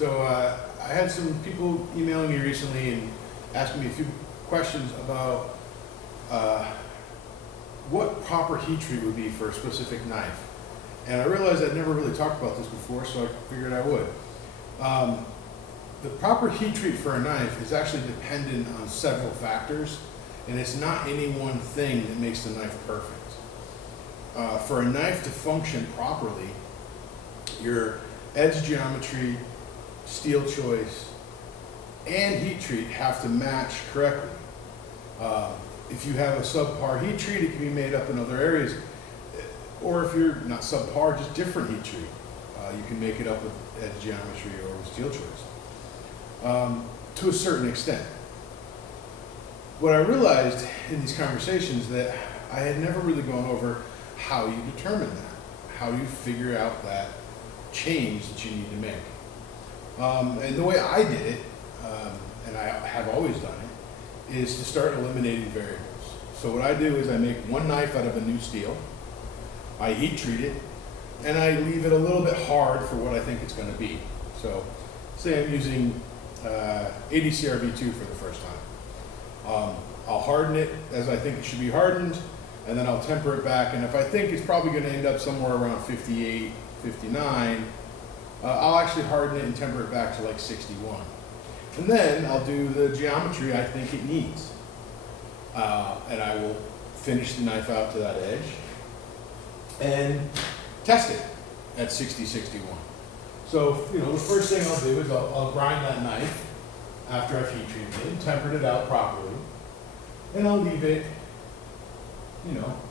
So I had some people emailing me recently and asking me a few questions about what proper heat treat would be for a specific knife. And I realized I'd never really talked about this before, so I figured I would. The proper heat treat for a knife is actually dependent on several factors, and it's not any one thing that makes the knife perfect. For a knife to function properly, your edge geometry, steel choice, and heat treat have to match correctly. If you have a subpar heat treat, it can be made up in other areas. Or if you're not subpar, just different heat treat. You can make it up with edge geometry or with steel choice. To a certain extent. What I realized in these conversations that I had never really gone over how you determine that. How you figure out that change that you need to make. And the way I did it, and I have always done it, is to start eliminating variables. So what I do is I make one knife out of a new steel, I heat treat it, and I leave it a little bit hard for what I think it's going to be. So say I'm using ADCR V2 for the first time. I'll harden it as I think it should be hardened, and then I'll temper it back, and if I think it's probably going to end up somewhere around 58, 59, I'll actually harden it and temper it back to like 61. And then I'll do the geometry I think it needs. And I will finish the knife out to that edge and test it at 60, 61. So, the first thing I'll do is I'll grind that knife after I've heat treated it, tempered it out properly, and I'll leave it,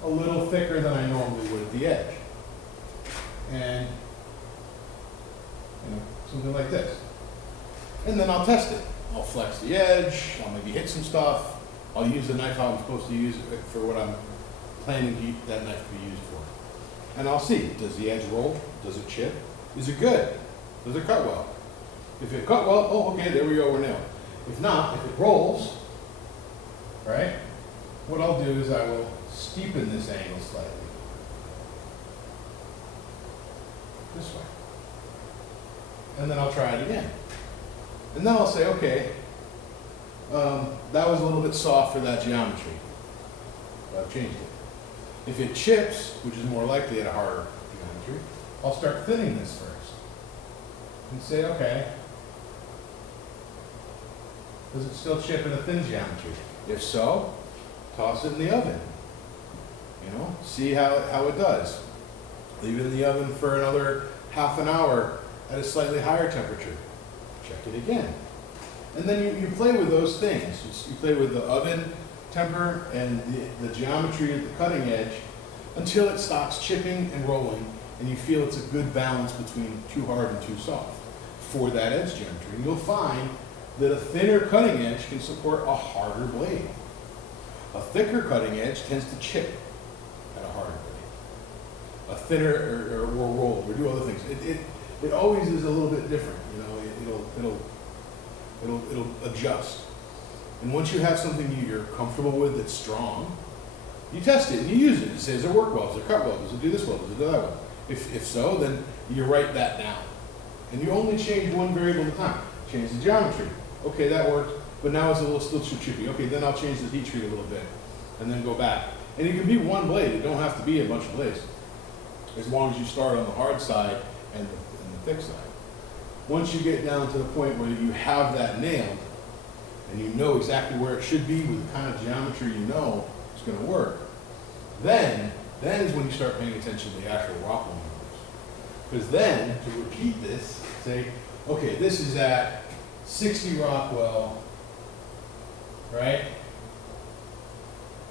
a little thicker than I normally would at the edge. And, something like this. And then I'll test it. I'll flex the edge, I'll maybe hit some stuff, I'll use the knife how I'm supposed to use it for what I'm planning that knife to be used for. And I'll see, does the edge roll? Does it chip? Is it good? Does it cut well? If it cut well, oh, okay, there we go, we're nailed. If not, if it rolls, right, what I'll do is I will steepen this angle slightly. This way. And then I'll try it again. And then I'll say, okay, that was a little bit soft for that geometry. But I've changed it. If it chips, which is more likely at a harder geometry, I'll start thinning this first. And say, okay, does it still chip in a thin geometry? If so, toss it in the oven. See how it does. Leave it in the oven for another half an hour at a slightly higher temperature. Check it again. And then you play with those things. You play with the oven temper and the geometry at the cutting edge until it stops chipping and rolling and you feel it's a good balance between too hard and too soft for that edge geometry. And you'll find that a thinner cutting edge can support a harder blade. A thicker cutting edge tends to chip at a harder blade. A thinner or roll or do other things. It always is a little bit different. It'll adjust. And once you have something you're comfortable with that's strong, you test it and you use it. You say, does it work well? Does it cut well? Does it do this well? Does it do that well? If so, then you write that down. And you only change one variable at a time. Change the geometry. Okay, that worked, but now it's a little still too chippy. Okay, then I'll change the heat treat a little bit and then go back. And it can be one blade. It don't have to be a bunch of blades. As long as you start on the hard side and the thick side. Once you get down to the point where you have that nailed and you know exactly where it should be with the kind of geometry you know it's going to work, then is when you start paying attention to the actual Rockwell numbers. Because then, to repeat this, say, okay, this is at 60 Rockwell, right?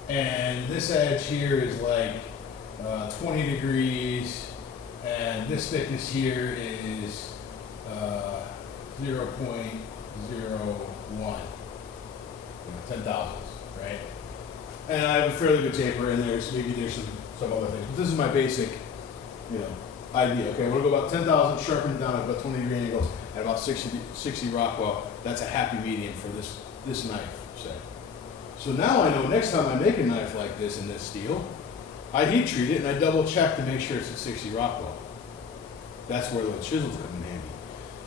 And this edge here is like 20 degrees, and this thickness here is 0.01, 10 thousandths, right? And I have a fairly good taper, and maybe there's some other things. But this is my basic, idea. Okay, I'm gonna go about 10,000, sharpen it down at about 20 degree angles, at about 60 Rockwell. That's a happy medium for this knife, say. So now I know next time I make a knife like this in this steel, I heat treat it and I double check to make sure it's at 60 Rockwell. That's where the chisels come in handy.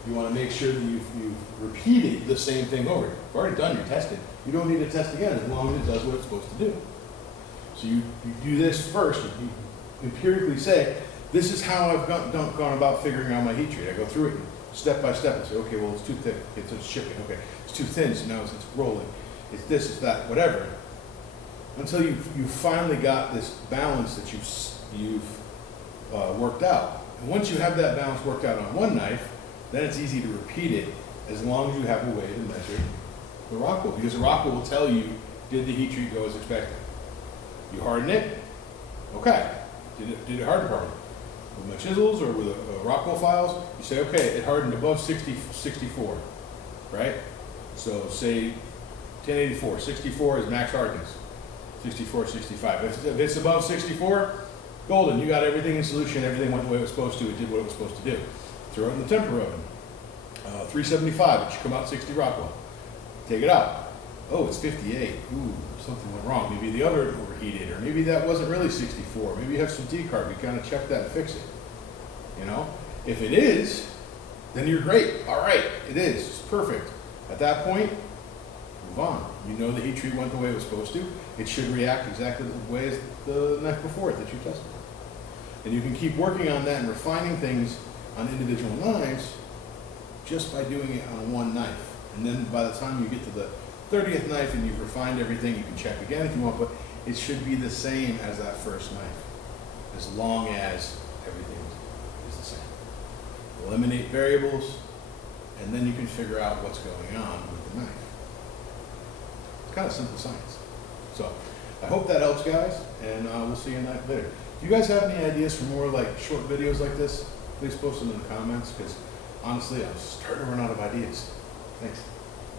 You want to make sure that you've repeated the same thing over. You've already done your testing. You don't need to test again as long as it does what it's supposed to do. So you do this first. You empirically say, this is how I've gone about figuring out my heat treat. I go through it step by step and say, okay, well, it's too thick. It's shipping. Okay, it's too thin, so now it's rolling. It's this, it's that, whatever. Until you finally got this balance that you've worked out. And once you have that balance worked out on one knife, then it's easy to repeat it as long as you have a way to measure the Rockwell, because the Rockwell will tell you, did the heat treat go as expected? You harden it, okay. Did it harden properly? With my chisels or with a Rockwell files, you say, okay, it hardened above 64, right? So say 1084, 64 is max hardness, 64, 65. If it's above 64, golden, you got everything in solution, everything went the way it was supposed to, it did what it was supposed to do. Throw it in the temper oven. 375, it should come out 60 Rockwell. Take it out. Oh, it's 58. Ooh, something went wrong. Maybe the oven overheated, or maybe that wasn't really 64. Maybe you have some decarb. You kind of check that and fix it. You know? If it is, then you're great. All right, it is. It's perfect. At that point, move on. You know the heat treat went the way it was supposed to. It should react exactly the way as the knife before it that you tested. And you can keep working on that and refining things on individual knives just by doing it on one knife. And then by the time you get to the 30th knife and you've refined everything, you can check again if you want, but it should be the same as that first knife, as long as everything is the same. Eliminate variables, and then you can figure out what's going on with the knife. It's kind of simple science. So I hope that helps, guys, and we'll see you a night later. If you guys have any ideas for more like short videos like this, please post them in the comments, because honestly, I'm starting to run out of ideas. Thanks.